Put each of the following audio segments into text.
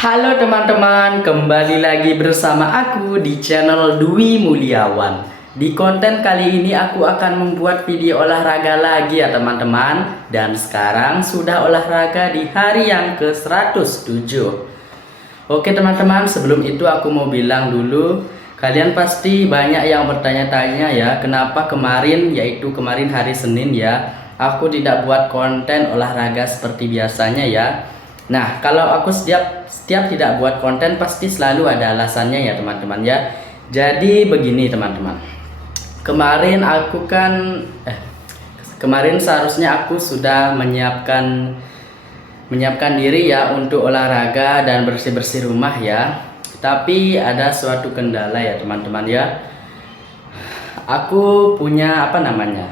Halo teman-teman, kembali lagi bersama aku di channel Dwi Mulyawan. Di konten kali ini aku akan membuat video olahraga lagi ya teman-teman. Dan sekarang sudah olahraga di hari yang ke-107. Oke teman-teman, sebelum itu aku mau bilang dulu, kalian pasti banyak yang bertanya-tanya ya, kenapa kemarin, yaitu kemarin hari Senin ya, aku tidak buat konten olahraga seperti biasanya ya. Nah, kalau aku setiap tidak buat konten pasti selalu ada alasannya ya teman-teman ya. Jadi begini teman-teman. Kemarin aku kan kemarin seharusnya aku sudah menyiapkan diri ya untuk olahraga dan bersih-bersih rumah ya. Tapi ada suatu kendala ya teman-teman ya. Aku punya apa namanya?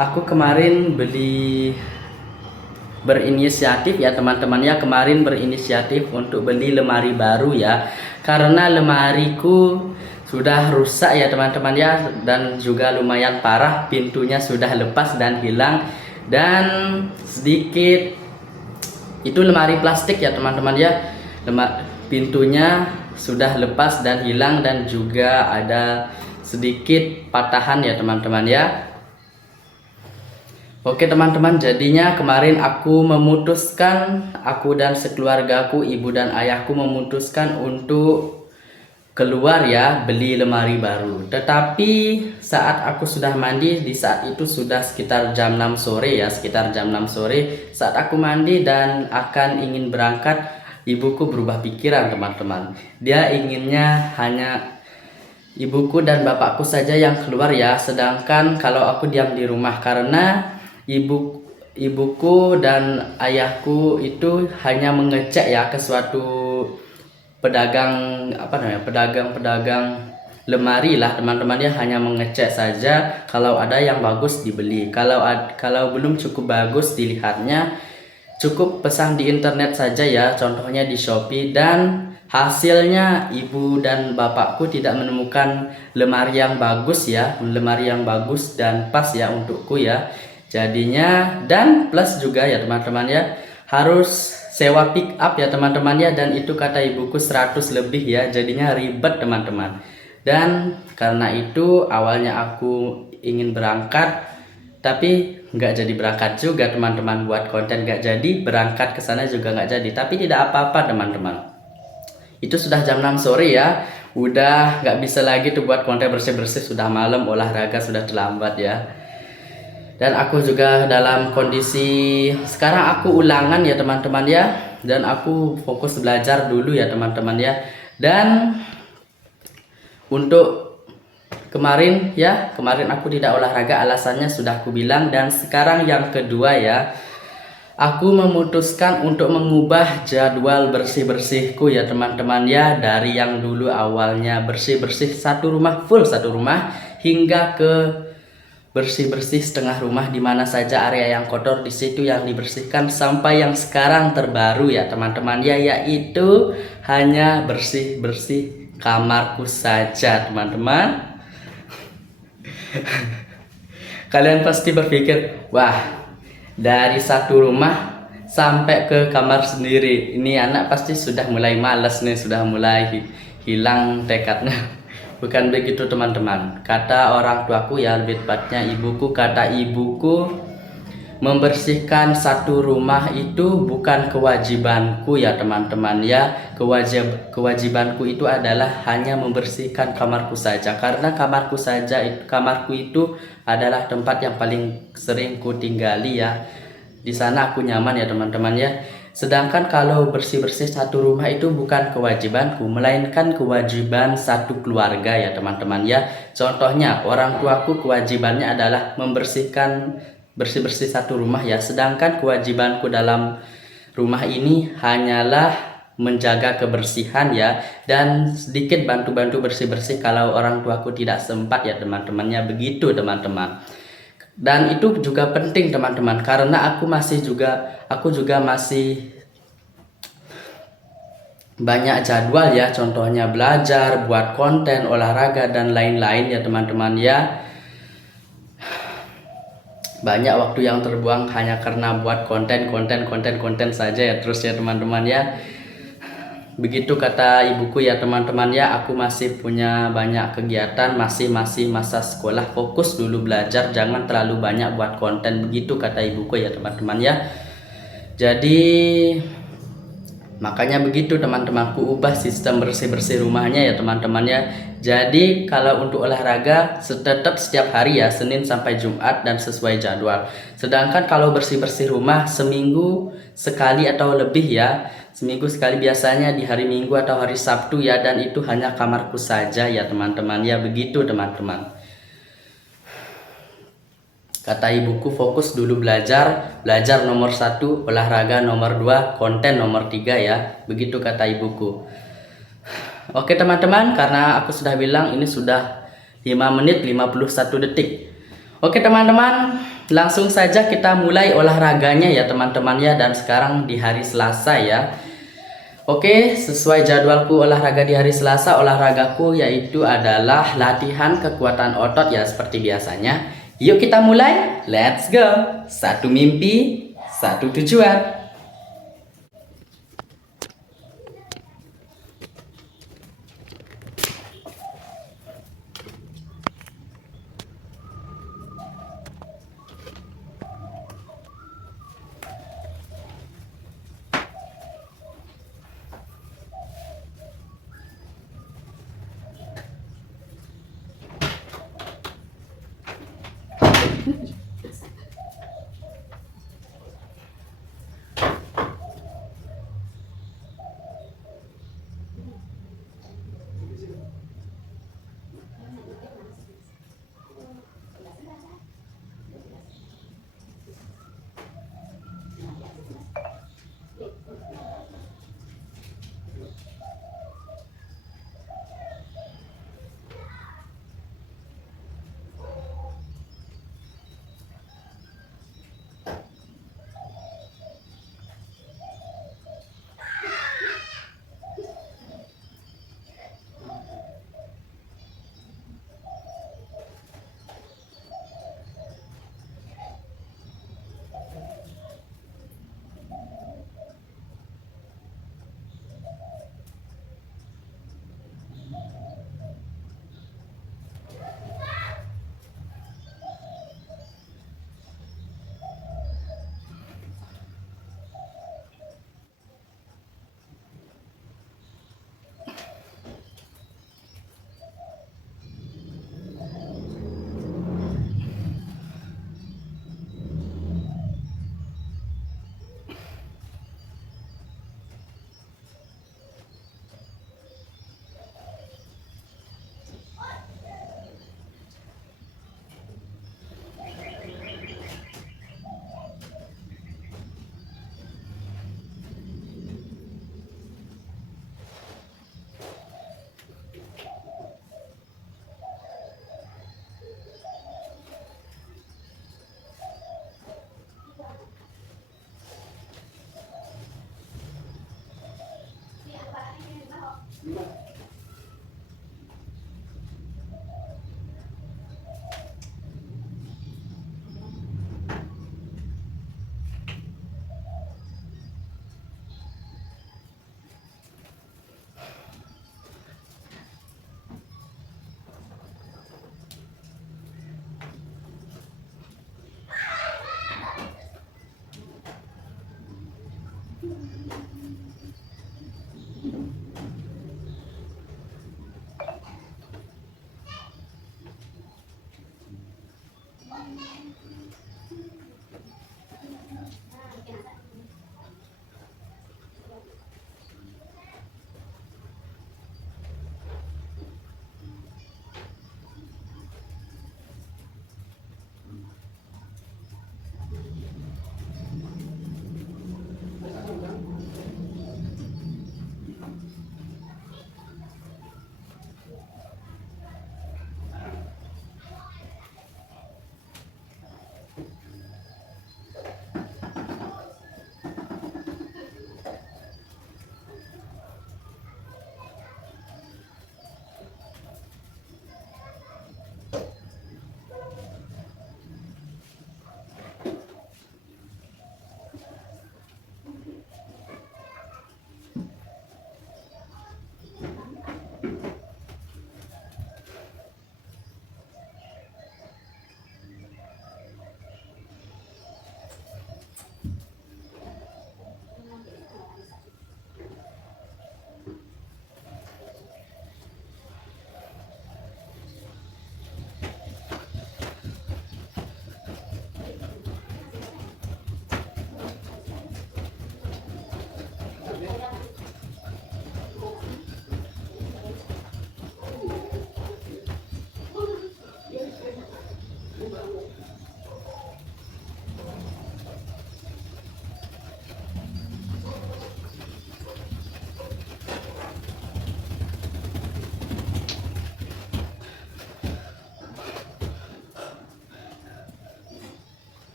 Aku kemarin berinisiatif ya teman-teman ya, kemarin berinisiatif untuk beli lemari baru ya, karena lemariku sudah rusak ya teman-teman ya, dan juga lumayan parah, pintunya sudah lepas dan hilang, dan sedikit itu lemari plastik ya teman-teman ya, pintunya sudah lepas dan hilang, dan juga ada sedikit patahan ya teman-teman ya. Oke teman-teman, jadinya kemarin aku dan sekeluargaku, ibu dan ayahku memutuskan untuk keluar ya, beli lemari baru. Tetapi saat aku sudah mandi, di saat itu sudah sekitar jam 6 sore ya, saat aku mandi dan akan ingin berangkat, ibuku berubah pikiran teman-teman. Dia inginnya hanya ibuku dan bapakku saja yang keluar ya, sedangkan kalau aku diam di rumah, karena ibuku dan ayahku itu hanya mengecek ya ke suatu pedagang pedagang lemari lah teman-teman ya, hanya mengecek saja, kalau ada yang bagus dibeli, kalau belum cukup bagus dilihatnya cukup pesan di internet saja ya, contohnya di Shopee, dan hasilnya ibu dan bapakku tidak menemukan lemari yang bagus dan pas ya untukku ya. Jadinya, dan plus juga ya teman-teman ya, harus sewa pick up ya teman-teman ya, dan itu kata ibuku 100 lebih ya, jadinya ribet teman-teman. Dan karena itu awalnya aku ingin berangkat, tapi nggak jadi berangkat juga teman-teman, buat konten nggak jadi, berangkat ke sana juga nggak jadi, tapi tidak apa-apa teman-teman. Itu sudah jam 6 sore ya, udah nggak bisa lagi tuh buat konten bersih-bersih, sudah malam, olahraga sudah terlambat ya. Dan aku juga dalam kondisi sekarang aku ulangan ya teman-teman ya, dan aku fokus belajar dulu ya teman-teman ya. Dan untuk kemarin aku tidak olahraga, alasannya sudah aku bilang. Dan sekarang yang kedua ya, aku memutuskan untuk mengubah jadwal bersih-bersihku ya teman-teman ya, dari yang dulu awalnya bersih-bersih full satu rumah, hingga ke bersih-bersih setengah rumah, di mana saja area yang kotor di situ yang dibersihkan, sampai yang sekarang terbaru ya teman-teman ya, yaitu hanya bersih-bersih kamarku saja teman-teman. Kalian pasti berpikir, wah, dari satu rumah sampai ke kamar sendiri, ini anak pasti sudah mulai malas nih, sudah mulai hilang tekadnya. Bukan begitu teman-teman, kata orang tuaku ya, lebih tepatnya ibuku, kata ibuku, membersihkan satu rumah itu bukan kewajibanku ya teman-teman ya. Kewajibanku itu adalah hanya membersihkan kamarku saja, karena kamarku itu adalah tempat yang paling sering ku tinggali ya. Di sana aku nyaman ya teman-teman ya. Sedangkan kalau bersih-bersih satu rumah itu bukan kewajibanku, melainkan kewajiban satu keluarga ya teman-teman ya. Contohnya, orang tuaku kewajibannya adalah membersihkan bersih-bersih satu rumah ya, sedangkan kewajibanku dalam rumah ini hanyalah menjaga kebersihan ya, dan sedikit bantu-bantu bersih-bersih kalau orang tuaku tidak sempat ya teman-temannya, begitu teman-teman. Dan itu juga penting teman-teman, karena aku juga masih banyak jadwal ya, contohnya belajar, buat konten, olahraga, dan lain-lain ya teman-teman ya. Banyak waktu yang terbuang hanya karena buat konten saja ya, terus ya teman-teman ya. begitu kata ibuku ya teman-teman ya. Aku masih punya banyak kegiatan, masih masa sekolah, fokus dulu belajar, jangan terlalu banyak buat konten, begitu kata ibuku ya teman-teman ya. Jadi makanya begitu teman-temanku, ubah sistem bersih-bersih rumahnya ya teman-teman ya. Jadi kalau untuk olahraga tetap setiap hari ya, Senin sampai Jumat dan sesuai jadwal. Sedangkan kalau bersih-bersih rumah seminggu sekali atau lebih ya. Seminggu sekali biasanya di hari Minggu atau hari Sabtu ya, dan itu hanya kamarku saja ya teman-teman ya, begitu teman-teman. Kata ibuku, fokus dulu belajar, belajar nomor 1, olahraga nomor 2, konten nomor 3 ya. Begitu kata ibuku. Oke teman-teman, karena aku sudah bilang ini sudah 5 menit 51 detik. Oke teman-teman, langsung saja kita mulai olahraganya ya teman-teman ya. Dan sekarang di hari Selasa ya. Oke, sesuai jadwalku olahraga di hari Selasa, olahragaku yaitu adalah latihan kekuatan otot ya, seperti biasanya. Yuk kita mulai, let's go. Satu mimpi, satu tujuan.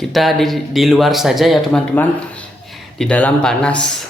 Kita di luar saja ya teman-teman, di dalam panas.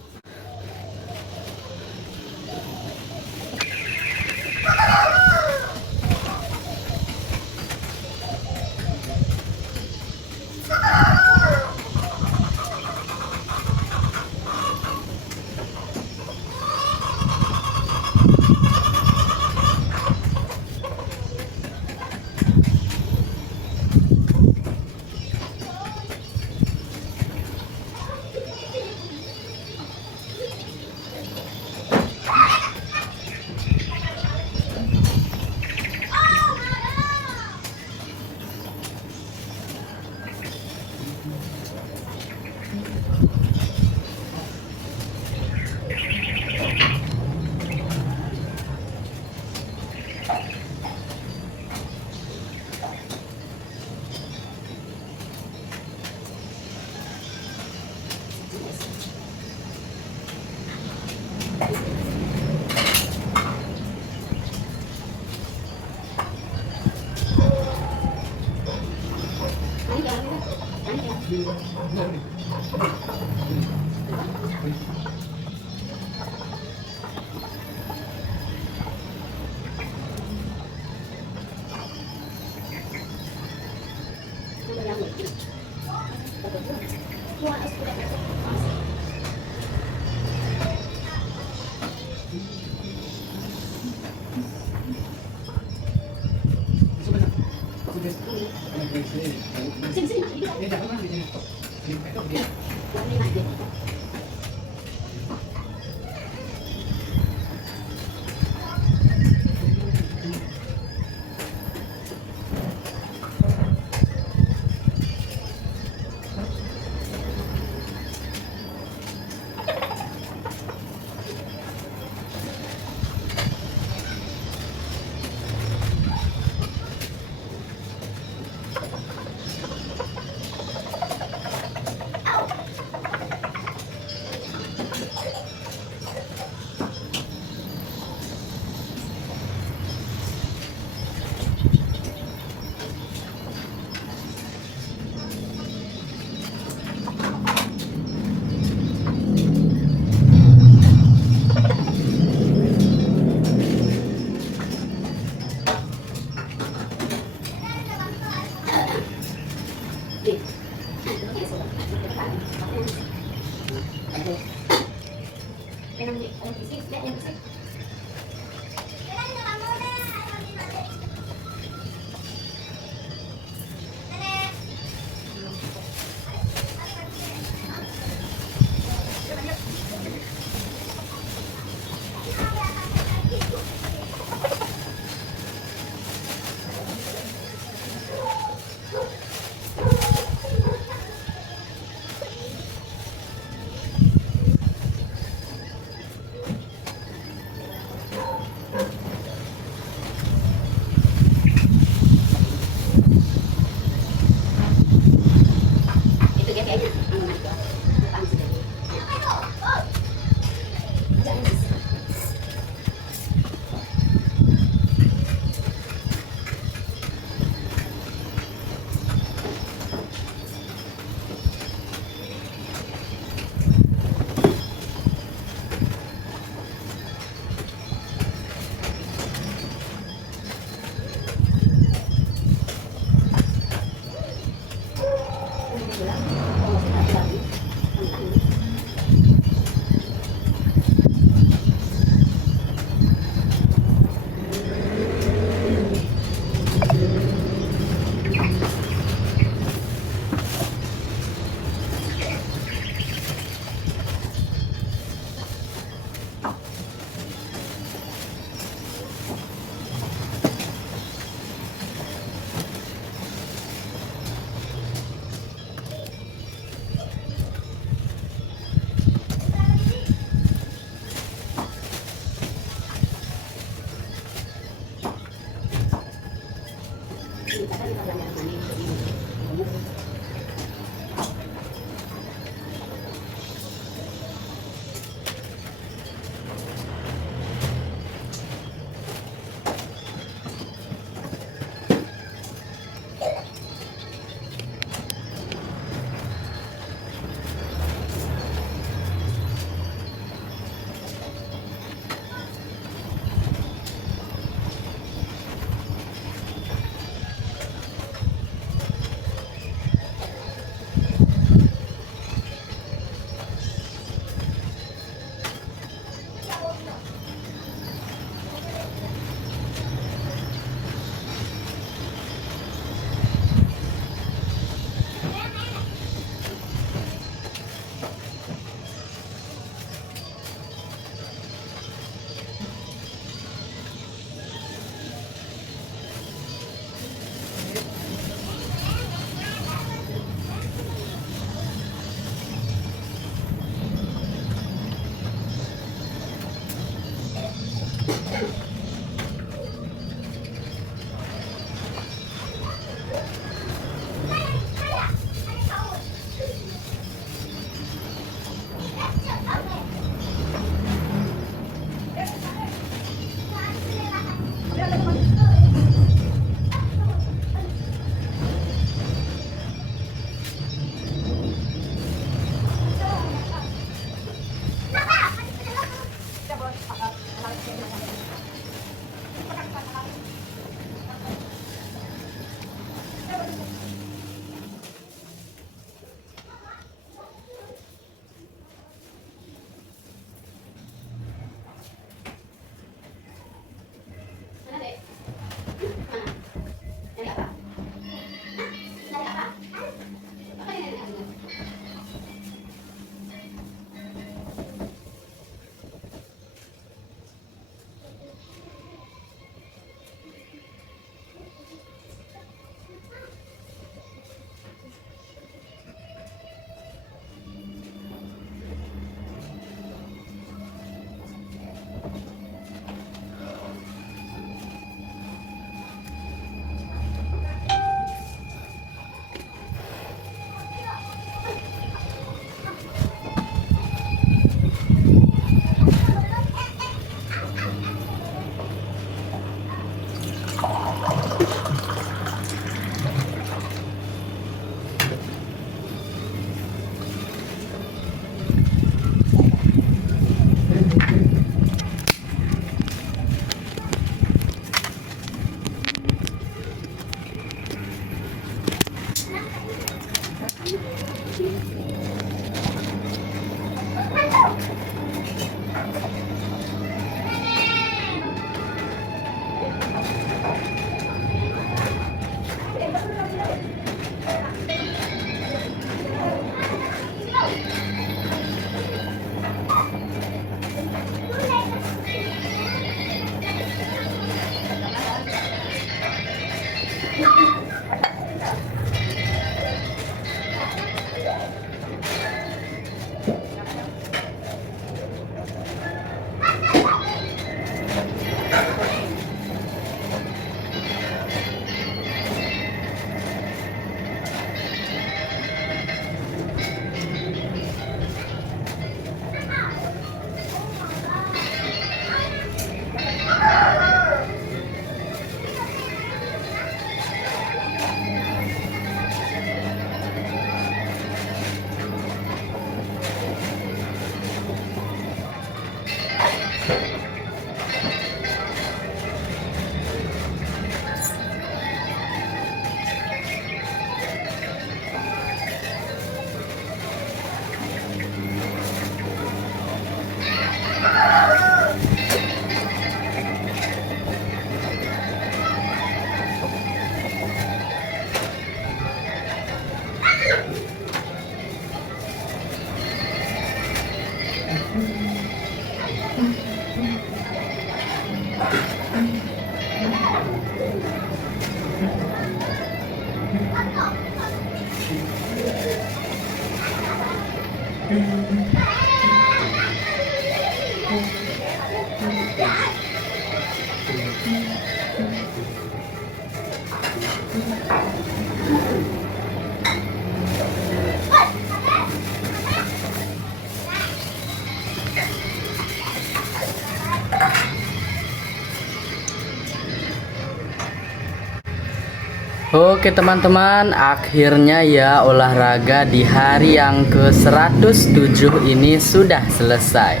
Oke teman-teman, akhirnya ya olahraga di hari yang ke-107 ini sudah selesai.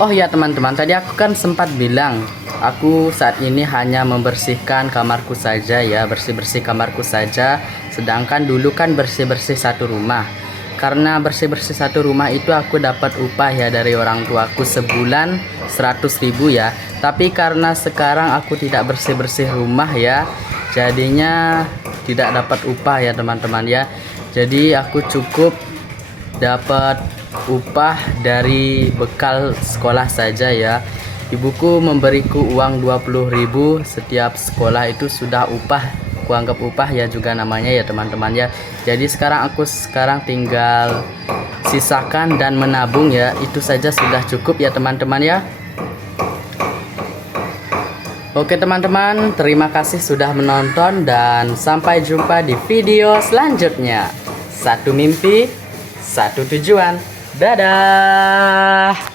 Oh ya teman-teman, tadi aku kan sempat bilang aku saat ini hanya membersihkan kamarku saja ya, bersih-bersih kamarku saja. Sedangkan dulu kan bersih-bersih satu rumah. Karena bersih-bersih satu rumah itu aku dapat upah ya dari orang tuaku sebulan 100.000 ya. Tapi karena sekarang aku tidak bersih-bersih rumah ya, jadinya tidak dapat upah ya teman-teman ya. Jadi aku cukup dapat upah dari bekal sekolah saja ya. Ibuku memberiku uang 20.000 setiap sekolah, itu sudah upah. Aku anggap upah ya juga namanya ya teman-teman ya. Jadi sekarang aku tinggal sisakan dan menabung ya. Itu saja sudah cukup ya teman-teman ya. Oke teman-teman, terima kasih sudah menonton dan sampai jumpa di video selanjutnya. Satu mimpi, satu tujuan. Dadah.